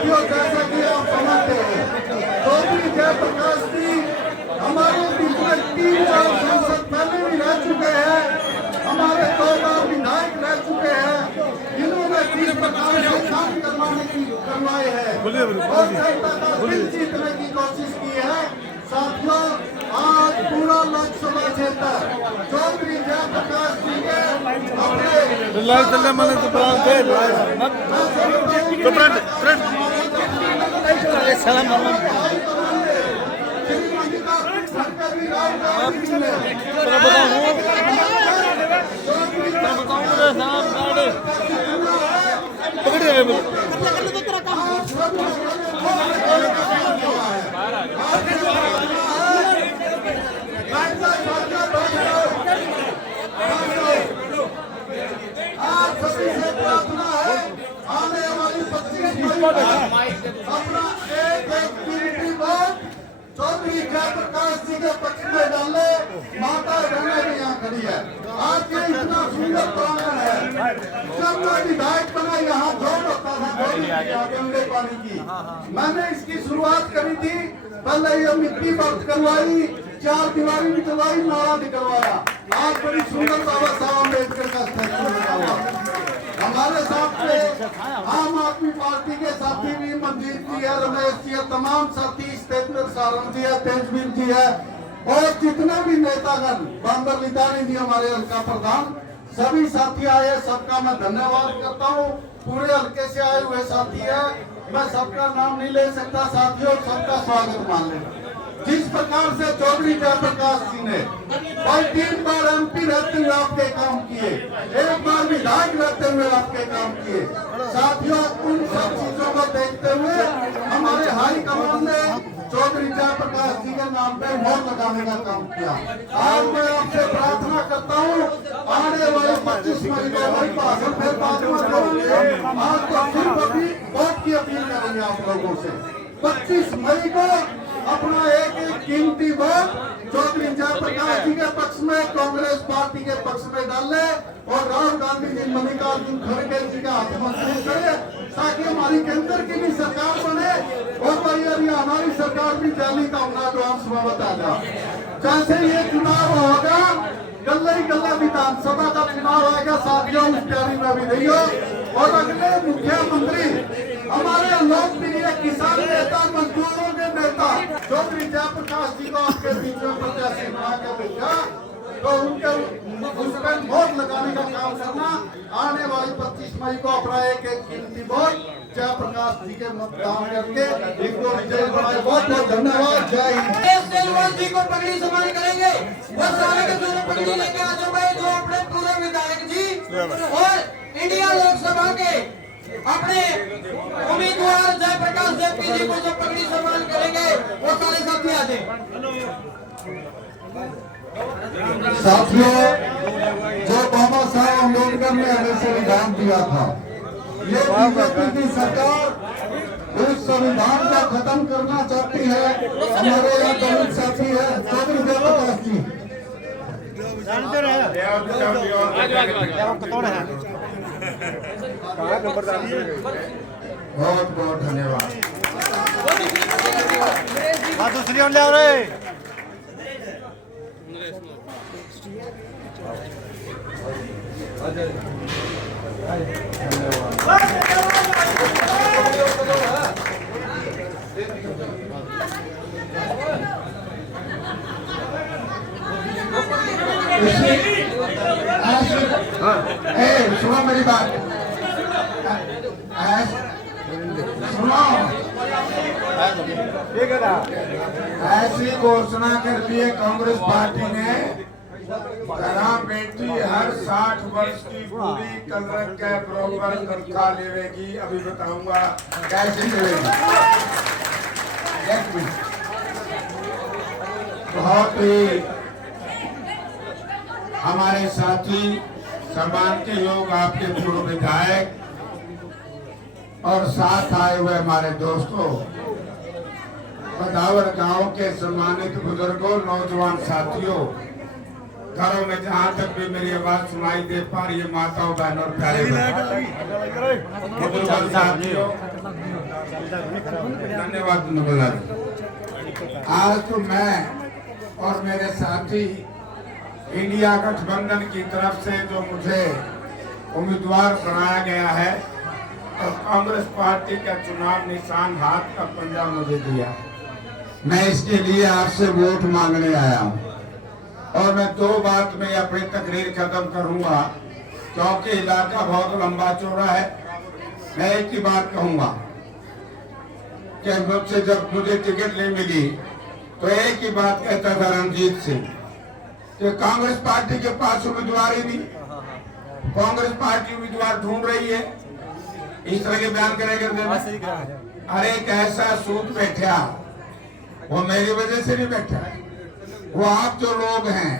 साथियों, जैसा कि आप समझते हैं, चौधरी जयप्रकाश जी हमारे बीच में 3 बार सांसद पहले भी रह चुके हैं, हमारे 2 बार विधायक रह चुके हैं। इन्होंने जिस प्रकार से काम करवाए हैं और जनता का दिल जीतने की कोशिश की है। साथियों, आज पूरा लोकसभा क्षेत्र चौधरी जयप्रकाश जी के आने वाली 25 अपना एक कीमती वोट चौधरी जयप्रकाश जी के पक्ष में डाले। माता बहने भी यहाँ खड़ी है। आज ये इतना सुंदर प्रांगण है। जब मैं विधायक बना, यहाँ जोड़ होता था गंदे पानी की। मैंने इसकी शुरुआत करी थी। पहले ये मिट्टी बर्फ करवाई, 4 दीवारी निकलवाई, नाला निकलवाया। आज बड़ी सुंदर बाबा साहब अम्बेडकर का स्टैचू लगा हुआ। हमारे साथ में आम आदमी पार्टी के साथी भी मंजीत जी है, रमेश जी है, तमाम साथी स्टेटमेंट सारंग जी है, तेजवीर जी है और जितने भी नेतागण, बांबर लितानी जी हमारे हल्का प्रधान, सभी साथी आए। सबका मैं धन्यवाद करता हूँ। पूरे हल्के से आए हुए साथी है, मैं सबका नाम नहीं ले सकता। साथियों, सबका स्वागत मान लेना। जिस प्रकार से चौधरी जयप्रकाश जी ने भाई 3 बार MP रहते हुए आपके काम किए, 1 बार विधायक रहते हुए आपके काम किए। साथियों, उन सब चीजों को देखते हुए हमारे हाईकमान ने चौधरी जयप्रकाश जी के नाम पे वोट लगाने का काम किया। आज मैं आपसे प्रार्थना करता हूँ, आने वाले 25 मई को हमारी भाषण फिर बाद में देंगे। आज तो सिर्फ अभी वोट की अपील करेंगे आप लोगों से। 25 मई को अपना एक कीमती वोट चौधरी जयप्रकाश जी के पक्ष में, कांग्रेस पार्टी के पक्ष में डाले और राहुल गांधी जी, मल्लिकार्जुन खड़गे जी का हाथ मजबूत करे ताकि हमारी केंद्र की भी सरकार बने और भाई हमारी सरकार भी दिल्ली का विधानसभा बता जाए। जैसे ये चुनाव होगा, गल्ला विधानसभा का चुनाव आएगा। साथियों, उस तैयारी में भी रही हो और अगले मुख्यमंत्री हमारे लोकप्रिय किसान नेता, मजदूरों के नेता चौधरी जयप्रकाश जी को आपके बीच में प्रत्याशी बना कर भेजा, तो उनके उस पर वोट लगाने का काम करना। आने वाली 25 मई को अपना एक कीमती वोट जयप्रकाश जी के मतदान करके इनको विजय बनाए। बहुत बहुत धन्यवाद। जय हिंद। जी को पगड़ी समान करेंगे। वो सारे के दोनों पगड़ी लेके आ जाओ भाई, जो अपने पूरे विधायक जी और इंडिया लोकसभा के अपने उम्मीदवार जयप्रकाश देवकी जी को जो पगड़ी सम्मान करेंगे, वो सारे साथी आ जाए। साथियों, जो बाबा साहब अम्बेडकर ने हमें संविधान दिया था, ये बीजेपी की सरकार उस संविधान को खत्म करना चाहती है। हमारे यहाँ दलित साथी है चौधरी जयप्रकाश जी। बहुत बहुत धन्यवाद। सुनो मेरी बात, सुनो। ऐसी घोषणा कर दी है कांग्रेस पार्टी ने, जहाँ बेटी हर 60 वर्ष की पूरी कलर के बराबर तनख्वाह लेवेगी। अभी बताऊंगा कैसे लेवेगी। बहुत ही हमारे साथी सम्मान के लोग, आपके पूर्व विधायक और साथ आए हुए हमारे दोस्तों, बदावर गांव के सम्मानित बुजुर्गों, नौजवान साथियों, घरों में जहाँ तक भी मेरी आवाज सुनाई दे पा रही है, माताओं बहनों और प्यारे बुजुर्गों साथियों, धन्यवाद। आज तो मैं और मेरे साथी इंडिया गठबंधन की तरफ से जो मुझे उम्मीदवार बनाया गया है, और कांग्रेस पार्टी का चुनाव निशान हाथ का पंजा मुझे दिया, मैं इसके लिए आपसे वोट मांगने आया हूँ। और मैं 2 बात में अपनी तकरीर खत्म करूंगा, क्योंकि इलाका बहुत लंबा चौड़ा है। मैं एक ही बात कहूंगा कि मुझसे जब मुझे टिकट नहीं मिली तो एक ही बात कहता था रणजीत सिंह कि कांग्रेस पार्टी के पास उम्मीदवार ही नहीं, कांग्रेस पार्टी उम्मीदवार ढूंढ रही है, इस तरह के बयान करेगा। अरे एक ऐसा सूत बैठा, वो मेरी वजह से नहीं बैठा, वो आप जो लोग हैं,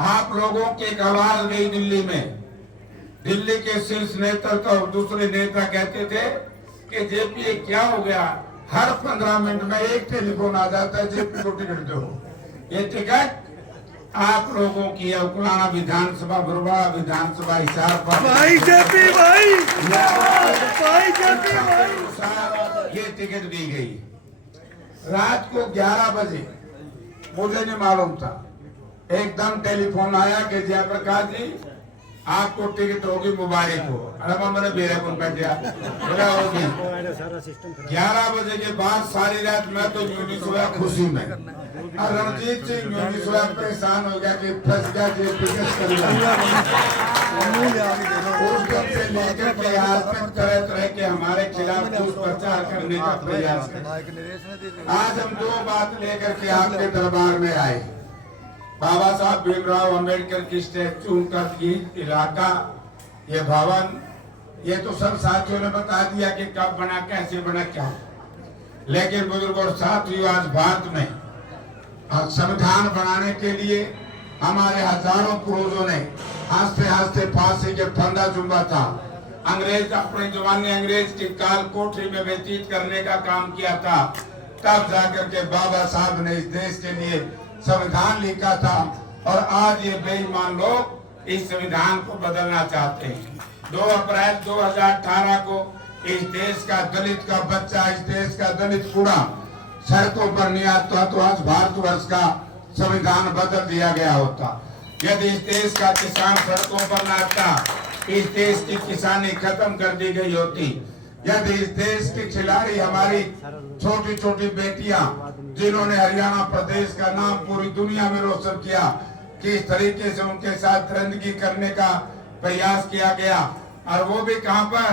आप लोगों की एक आवाज गई दिल्ली में। दिल्ली के शीर्ष नेतृत्व और दूसरे नेता कहते थे कि जेपी क्या हो गया, हर 15 मिनट में एक टेलीफोन आ जाता है, जेपी को टिकट दो। ये टिकट आप लोगों की है, उकलाना विधानसभा, बुरवा विधानसभा, हिसार भाई जेपी भाई, भाई जेपी भाई, ये टिकट दी गई। रात को 11 बजे, मुझे नहीं मालूम था, एकदम टेलीफोन आया कि जयप्रकाश जी आपको टिकट होगी मुबारक हो। अरे मैंने बेरा कौन बैठा, बोला होगी। 11 बजे के बाद सारी रात मैं तो यूं नहीं सोया खुशी में, और रणजीत सिंह यूं नहीं सोया, परेशान हो गया कि फंस गया जे टिकट कर लिया। उस दिन से लेकर के आज तक तरह तरह के हमारे खिलाफ दुष्प्रचार करने का प्रयास है। आज हम 2 बात लेकर के आपके दरबार में आए। बाबा साहब भीमराव अंबेडकर की स्टैच्यू, उनका ये इलाका, ये भवन, ये तो सब साथियों ने बता दिया कि कब बना, कैसे बना, क्या। लेकिन बुजुर्गों और साथियों, आज भारत में संविधान बनाने के लिए हमारे हजारों पूर्वजों ने हंसते हंसते फांसी के फंदा चुम्बा था। अंग्रेज अपने जवानी अंग्रेज की काल कोठरी में व्यतीत करने का काम किया था, तब जाकर के बाबा साहब ने इस देश के लिए संविधान लिखा था। और आज ये बेईमान लोग इस संविधान को बदलना चाहते हैं। 2 अप्रैल 2018 को इस देश का दलित का बच्चा, इस देश का दलित कूड़ा सड़कों पर नहीं आता तो आज भारतवर्ष का संविधान बदल दिया गया होता। यदि इस देश का किसान सड़कों पर न आता, इस देश की किसानी खत्म कर दी गई होती। यदि इस देश की खिलाड़ी, हमारी छोटी छोटी बेटियां, जिन्होंने हरियाणा प्रदेश का नाम पूरी दुनिया में रोशन किया, किस तरीके से उनके साथ दरिंदगी करने का प्रयास किया गया, और वो भी कहां पर,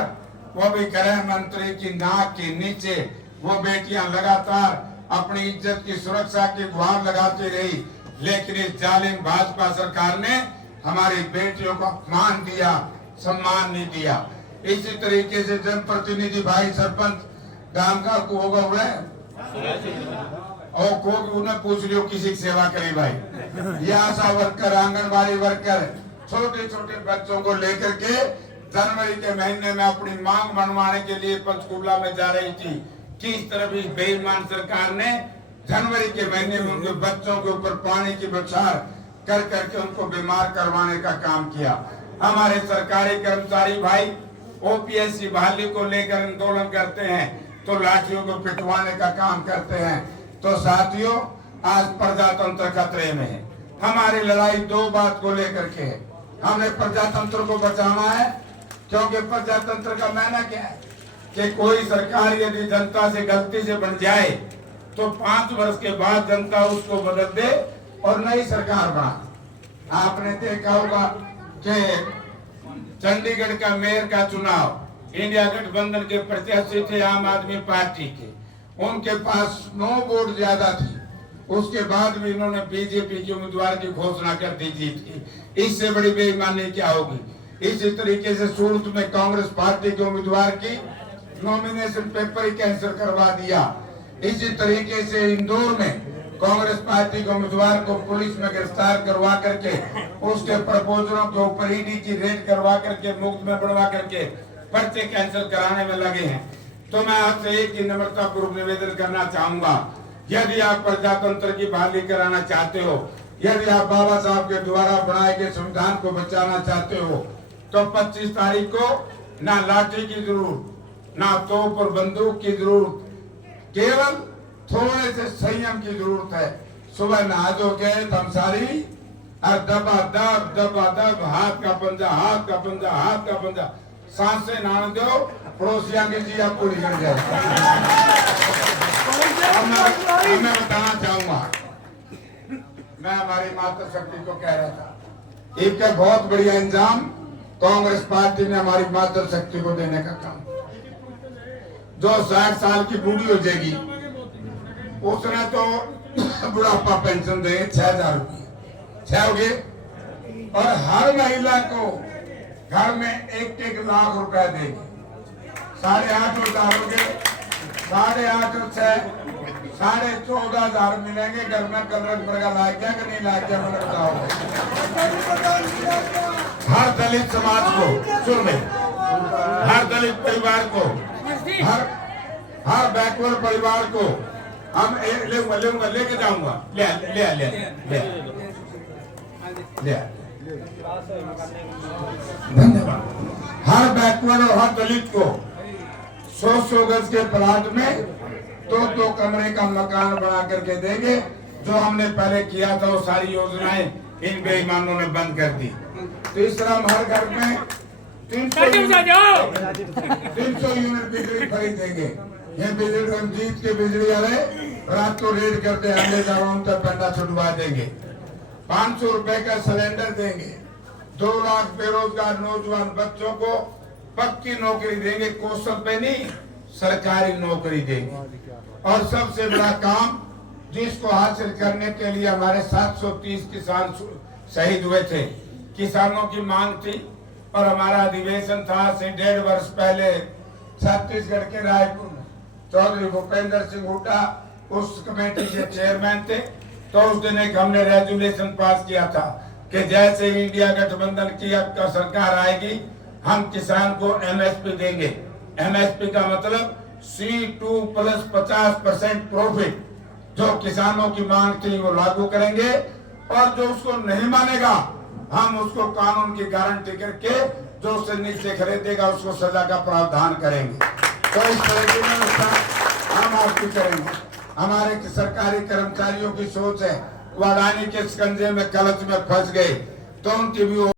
वो भी गृह मंत्री की नाक के नीचे वो बेटियां लगातार अपनी इज्जत की सुरक्षा की गुहार लगाती रही। लेकिन इस जालिम भाजपा सरकार ने हमारी बेटियों को अपमान दिया, सम्मान नहीं दिया। इसी तरीके से जनप्रतिनिधि भाई सरपंच गांव का को होगा हुआ और को उन्हें पूछ लियो किसी की सेवा करे भाई। ये आशा वर्कर, आंगनबाड़ी वर्कर, छोटे छोटे बच्चों को लेकर के जनवरी के महीने में अपनी मांग बनवाने के लिए पंचकूला में जा रही थी। किस तरह इस बेईमान सरकार ने जनवरी के महीने में उनके बच्चों के ऊपर पानी की बौछार कर करके उनको बीमार करवाने का काम किया। हमारे सरकारी कर्मचारी भाई ओपीएससी बहाली को लेकर आंदोलन करते हैं तो लाठियों को पिटवाने का काम करते हैं। तो साथियों, आज प्रजातंत्र खतरे में है। हमारी लड़ाई 2 बात को लेकर के है। हमने प्रजातंत्र को बचाना है, क्योंकि प्रजातंत्र का मायना क्या है कि कोई सरकार यदि जनता से गलती से बन जाए तो 5 वर्ष के बाद जनता उसको बदल दे और नई सरकार बना। आपने देखा होगा कि चंडीगढ़ का मेयर का चुनाव इंडिया गठबंधन के प्रत्याशी थे आम आदमी पार्टी के, उनके पास 9 वोट ज्यादा थी, उसके बाद भी इन्होंने बीजेपी के उम्मीदवार की घोषणा कर दी जीत की। इससे बड़ी बेईमानी क्या होगी। इसी तरीके से सूरत में कांग्रेस पार्टी के उम्मीदवार की नॉमिनेशन पेपर ही कैंसिल करवा दिया। इसी तरीके से इंदौर में कांग्रेस पार्टी के उम्मीदवार को पुलिस में गिरफ्तार करवा करके उसके प्रपोजलों के ऊपर ईडी की रेड करवा करके मुफ्त में बढ़वा करके पर्चे कैंसिल कराने में लगे हैं। तो मैं आपसे एक ही नम्रता पूर्वक निवेदन करना चाहूंगा, यदि आप प्रजातंत्र की बहाली कराना चाहते हो यदि आप बाबा साहब के द्वारा बनाए गए संविधान को बचाना चाहते हो तो 25 तारीख को ना लाठी की जरूरत, ना तोप और बंदूक की जरूरत, केवल थोड़े से संयम की जरूरत है। सुबह नहा धो के हम सारी और दबा दब हाथ का पंजा, हाथ का पंजा, हाथ का पंजा, सांस से नहा दो, पड़ोसिया की जी आपको निकल जाए। मैं बताना चाहूंगा, मैं हमारी माता शक्ति को कह रहा था, एक का बहुत बढ़िया इंतजाम कांग्रेस पार्टी ने हमारी माता शक्ति को देने का काम। जो 60 साल की बूढ़ी हो जाएगी उसने तो बुढ़ापा पेंशन देंगे 6,000 रुपये, 6 हो गए, और हर महिला को घर में 1-1 लाख रुपए देंगे। 8,500 हो गए, 8,500 और 6 14,000 मिलेंगे। घर में कलर वर्गा लाग गया कि नहीं लाग गया, मैंने बताओ। हर दलित समाज को सुन ले, हर दलित परिवार को, हर बैकवर्ड परिवार को हम लेके जाऊंगा। ले धन्यवाद। हर बैकवर्ड और हर दलित को 100 गज के प्लाट में 2 कमरे का मकान बना करके देंगे। जो हमने पहले किया था वो सारी योजनाएं इन बेईमानों ने बंद कर दी। तीसरा, हम हर घर में 300 यूनिट बिजली खरीदेंगे। ये बिजली रंजीत के बिजली वाले रात को रेड करते हमले जाऊं तक पंडा छुटवा देंगे। 500 रुपए का सिलेंडर देंगे। 2 लाख बेरोजगार नौजवान बच्चों को पक्की नौकरी देंगे, कौशल पे नहीं, सरकारी नौकरी देंगे। और सबसे बड़ा काम जिसको हासिल करने के लिए हमारे 730 किसान शहीद हुए थे, किसानों की मांग थी और हमारा अधिवेशन था से 1.5 वर्ष पहले छत्तीसगढ़ के रायपुर में। चौधरी भूपेंद्र सिंह हुड्डा उस कमेटी के चेयरमैन थे। तो उस दिन एक हमने रेजुलेशन पास किया था कि जैसे इंडिया गठबंधन की का सरकार आएगी हम किसान को एमएसपी देंगे। एमएसपी का मतलब C2 प्लस 50% प्रॉफिट। जो किसानों की मांग थी वो लागू करेंगे और जो उसको नहीं मानेगा हम उसको कानून की गारंटी करके जो उससे नीचे खरीदेगा उसको सजा का प्रावधान करेंगे। तो इस तरह की व्यवस्था हम आपकी करेंगे। हमारे सरकारी कर्मचारियों की सोच है वो अडानी के शिकंजे में कलच में फंस गए तो उनकी भी